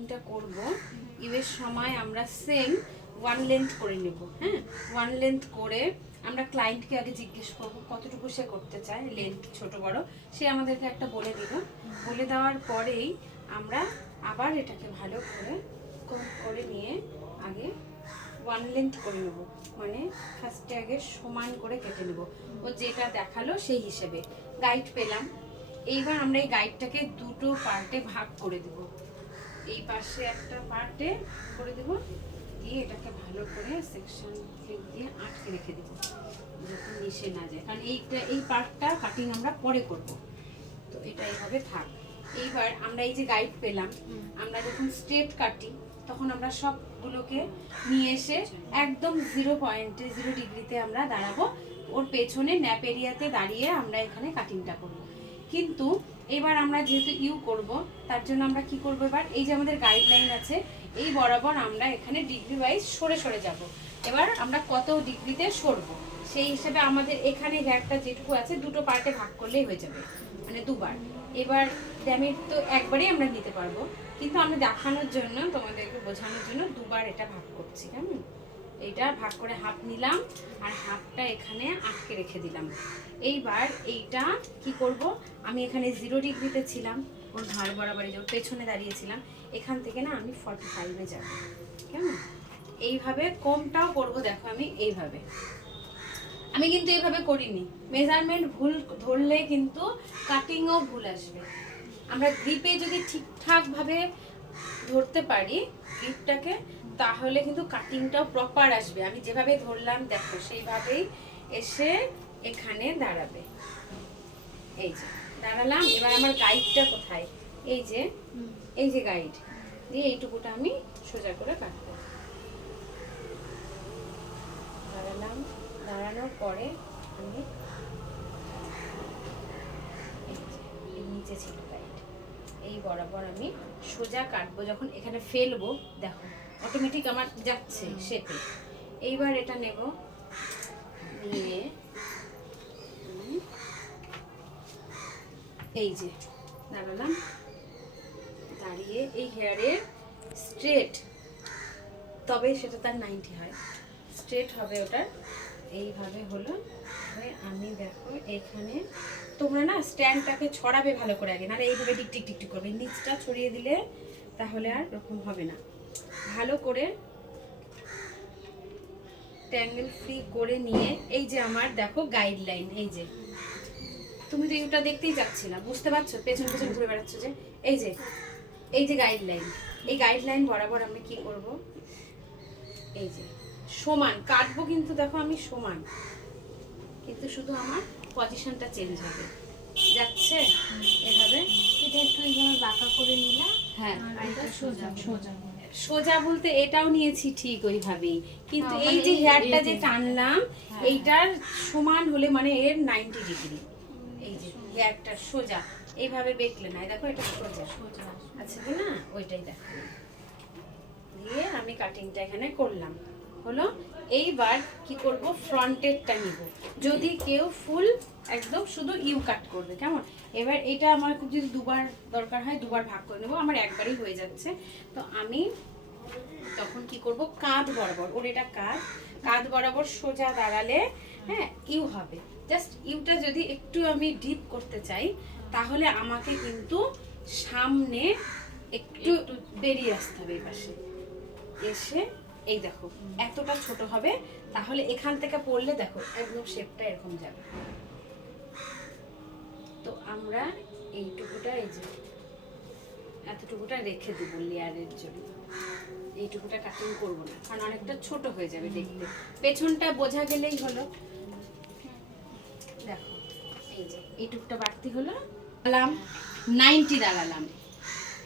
কাটিংটা করব ইউ এর সময় আমরা সেম ওয়ান লেন্থ করে নেব। হ্যাঁ, ওয়ান লেন্থ করে আমরা ক্লায়েন্টকে আগে জিজ্ঞেস করব কতটুকু সে করতে চায়, লেন্থ ছোট বড়, সে আমাদেরকে একটা বলে দিল। বলে দেওয়ার পরেই আমরা আবার এটাকে ভালো করে করে নিয়ে আগে ওয়ান লেন্থ করে নেব, মানে ফার্স্টে আগে সমান করে কেটে নেব। ও যেটা দেখালো সেই হিসেবে গাইড পেলাম। এইবার আমরা এই গাইডটাকে দুটো পার্টে ভাগ করে দেব। এই পাশে একটা পার্টে করে দেব, দিয়ে এটাকে ভালো করে সেকশন ক্লিপ দিয়ে আটকে রেখে দেব যখন মিশে না যায়, কারণ এই পার্টটা কাটিং আমরা পরে করব। তো এটা এইভাবে থাক। এইবার আমরা এই যে গাইড পেলাম, আমরা যখন স্ট্রেট কাটি তখন আমরা সবগুলোকে নিয়ে এসে একদম 0 ডিগ্রিতে আমরা দাঁড়াবো। ওর পেছনে ন্যাপ এরিয়াতে দাঁড়িয়ে আমরা এখানে কাটিংটা করব। কিন্তু এবার আমরা যেহেতু ইউ করব, তার জন্য আমরা কি করব, এবার এই যে আমাদের গাইডলাইন আছে এই বরাবর আমরা এখানে ডিগ্রি ওয়াইজ সরে সরে যাব। এবার আমরা কত ডিগ্রিতে সরবো সেই হিসেবে আমাদের এখানে গ্যাপটা যেটুকু আছে দুটো পার্টে ভাগ করলেই হয়ে যাবে, মানে দুবার। এবার ড্যামেজ তো একবারই আমরা নিতে পারবো, কিন্তু আমরা দেখানোর জন্য তোমাদেরকে বোঝানোর জন্য দুবার এটা ভাগ করছি। কেমন, এইটা ভাগ করে হাফ নিলাম আর হাফটা এখানে আটকে রেখে দিলাম। এইবার এইটা কি করব, আমি এখানে 0 ডিগ্রিতে ছিলাম, ওর ঘাড় বরাবরে যে ওর পেছনে দাঁড়িয়েছিলাম, এখান থেকে না আমি 45-এ যাব। কেমন, এইভাবে কোমটাও করব। দেখো আমি এইভাবে, আমি কিন্তু এইভাবে করিনি, মেজারমেন্ট ভুল ধরলে কিন্তু কাটিংও ভুল আসবে। আমরা গ্রিপে যদি ঠিকঠাক ভাবে ধরতে পারি গ্রিপটাকে, তাহলে কিন্তু কাটিংটাও প্রপার আসবে। আমি যেভাবে ধরলাম দেখো সেইভাবেই এসে এখানে দাঁড়াবে। এই যে দাঁড়ালাম। এবার আমার গাইডটা কোথায়, এই যে গাইড দিয়ে এইটুকুটা আমি সোজা করে কাটবো। দাঁড়ালাম, দাঁড়ানোর পরে আমি এই নিচে ছিল গাইড, এই বরাবর আমি সোজা কাটবো। যখন এখানে ফেলবো দেখো অটোমেটিক আমার যাচ্ছে শেপে। এইবার এটা নেব, নিয়ে এই যে দাঁড়ালাম, দাঁড়িয়ে এই হেয়ারের স্ট্রেট, তবে সেটা তার 90 হয়, স্ট্রেট হবে ওটার। এইভাবে হলো, আমি দেখো এখানে তোমরা না স্ট্যান্ডটাকে ছড়াবে ভালো করে আগে, নাহলে এইভাবে টিক টিক টিক টিক করবে। নিচটা ছড়িয়ে দিলে তাহলে আর এরকম হবে না। ভালো করে ট্যাঙ্গেল ফ্রি করে নিয়ে এই যে আমার দেখো গাইডলাইন, এই যে তুমি তো এটা দেখতেই যাচ্ছি না, বুঝতে পারছো, পেছন পেছন ঘুরে বেড়াচ্ছ যে এই যে গাইডলাইন, এই গাইডলাইন বরাবর আমরা কি করব, এই যে সমান কাটবো। কিন্তু দেখো আমি সমান, কিন্তু শুধু আমার পজিশনটা চেঞ্জ হবে, যাচ্ছে এভাবে। এটা একটু এইভাবে বাঁকা করে নিলাম। হ্যাঁ, আর এটা সোজা সোজা সোজা বলতে এটাও নিয়েছি ঠিক ওইভাবেই, কিন্তু এই যে হেয়ারটা যে টানলাম এইটার সমান হলে মানে এর 90 ডিগ্রি। এই যে হেয়ারটা সোজা এইভাবে বেঁকলে না, দেখো এটা সোজা সোজা আচ্ছা কি না, ওইটাই দেখো। দিয়ে আমি কাটিংটা এখানে করলাম, হলো। এইবার কি করব, ফ্রন্টেরটা নিব। যদি কেউ ফুল একদম শুধু ইউ কাট করবে, কেমন। এবার এটা আমার খুব যদি দুবার দরকার হয় দুবার ভাগ করে নেবো, আমার একবারই হয়ে যাচ্ছে। তো আমি তখন কি করব, কাঁধ বরাবর, ওর এটা কাঁধ বরাবর সোজা দাঁড়ালে হ্যাঁ ইউ হবে। জাস্ট ইউটা যদি একটু আমি ডিপ করতে চাই তাহলে আমাকে কিন্তু সামনে একটু বেরিয়ে আসতে হবে, এই পাশে এসে এই দেখো এতটা ছোট হবে, তাহলে এখান থেকে পড়লে দেখো একদম শেপটা এরকম যাবে। তো আমরা এইটুকুটা এই যে এতটুকুটা রেখে দেবো লেয়ারের জন্য, এইটুকুটা কাটিং করবো না, কারণ অনেকটা ছোট হয়ে যাবে দেখতে। পেছনটা বোঝা গেলেই হলো। দেখো এই যে এইটুকুটা বাড়তি হলো, দাঁড়ালাম 90 দাঁড়ালাম,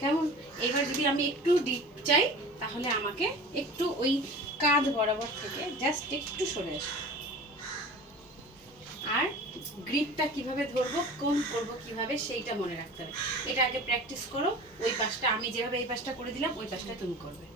কেমন। এবার যদি আমি একটু ডিপ চাই তাহলে আমাকে একটু ওই কাঁধ বরাবর থেকে জাস্ট একটু সরে আসবে। আর গ্রিপটা কিভাবে ধরবো, কোন করব কিভাবে, সেইটা মনে রাখতে হবে। এটা আগে প্র্যাকটিস করো। ওই পাশটা আমি যেভাবে এই পাশটা করে দিলাম ওই পাশটা তুমি করবে।